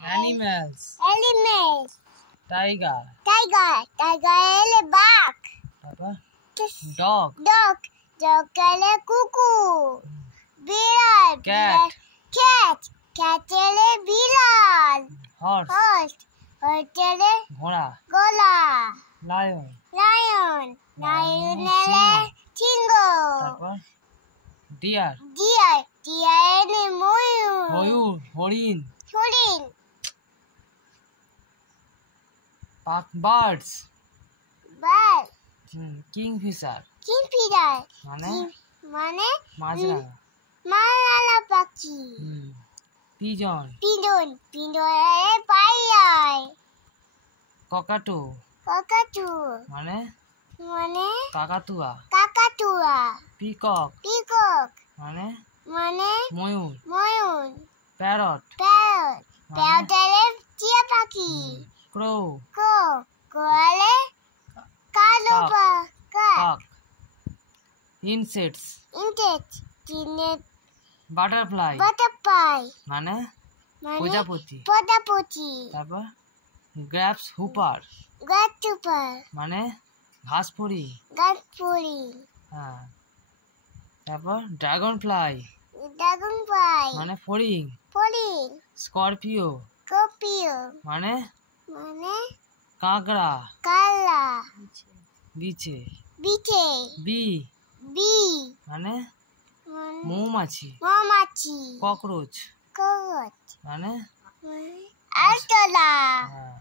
Animals. Animals. Tiger. Tiger. Tiger এলে বাঘ। তারপর dog. Dog. Dog এলে কুকুর। বিড়াল। Cat. Cat. Cat এলে বিড়াল। Horse. Horse. Horse এলে ঘোড়া। ঘোড়া। Lion. Lion. Lion এলে সিংহ। তারপর deer. Deer. Deer এলে ময়ূর। ময়ূর। হরিণ। হরিণ। Birds. Bird. Kingfisher. Kingfisher. মানে মাছরাঙা মাছরাঙা পাখি। Pigeon. Pigeon. Pigeon এলে পায়রা। Cockatoo. Cockatoo. মানে কাকাতুয়া। কাকাতুয়া। Peacock. Peacock. মানে ময়ূর। Parrot. Parrot. Parrot এলে টিয়া পাখি। Crow. Crow এলে কালো কাক। Insects. Insect. Butterfly. Butterfly. মানে প্রজাপতি। তারপর grasshopper. Grasshopper. মানে ঘাসফড়িং। হ্যাঁ। তারপর dragonfly. Dragonfly. মানে ফড়িং। Scorpio. মানে কাঁকড়া। বিছে। Bee. মানে মৌমাছি। Cockroach. মানে আরশোলা। হ্যাঁ।